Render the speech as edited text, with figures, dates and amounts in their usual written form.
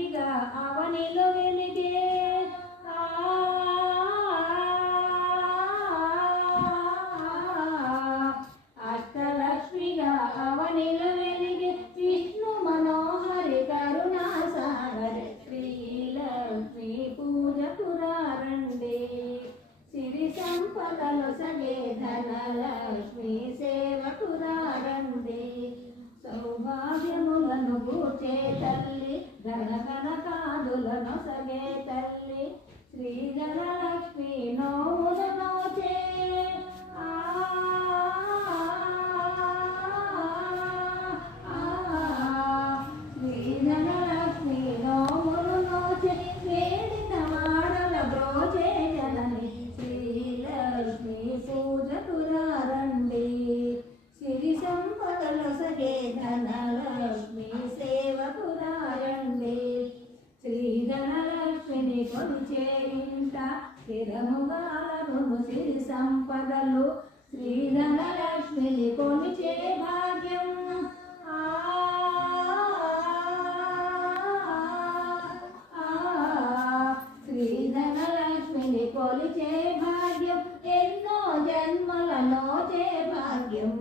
అష్టలక్ష్మిగా అవనిలో వెలిగే అష్టలక్ష్మిగా అవనిలో వెలిగే విష్ణు మనోహరి కరుణాసాగరి శ్రీలక్ష్మి పూజకు రండి సిరి సంపదలు సగే ధనలక్ష్మి సేవకు రండి సౌభాగ్యములను కూర్చే తల్లి గణగణకాదులను సగే తల్లి శ్రీధరలక్ష్మి నోములు నోచే శ్రీధరలక్ష్మి నోములు నోచే వేడిన వాడల బ్రోచే జనని శ్రీలక్ష్మి పూజకు రండి సిరి సంపదలు సగే ధనలక్ష్మి సేవకు రండి శ్రీధనలక్ష్మిని కొలిచే ఇంట స్థిరముగాను సిరి సంపదలు శ్రీధనలక్ష్మిని కొలిచే భాగ్యం శ్రీధనలక్ష్మిని కొలిచే భాగ్యం ఎన్నో జన్మలలో చే భాగ్యం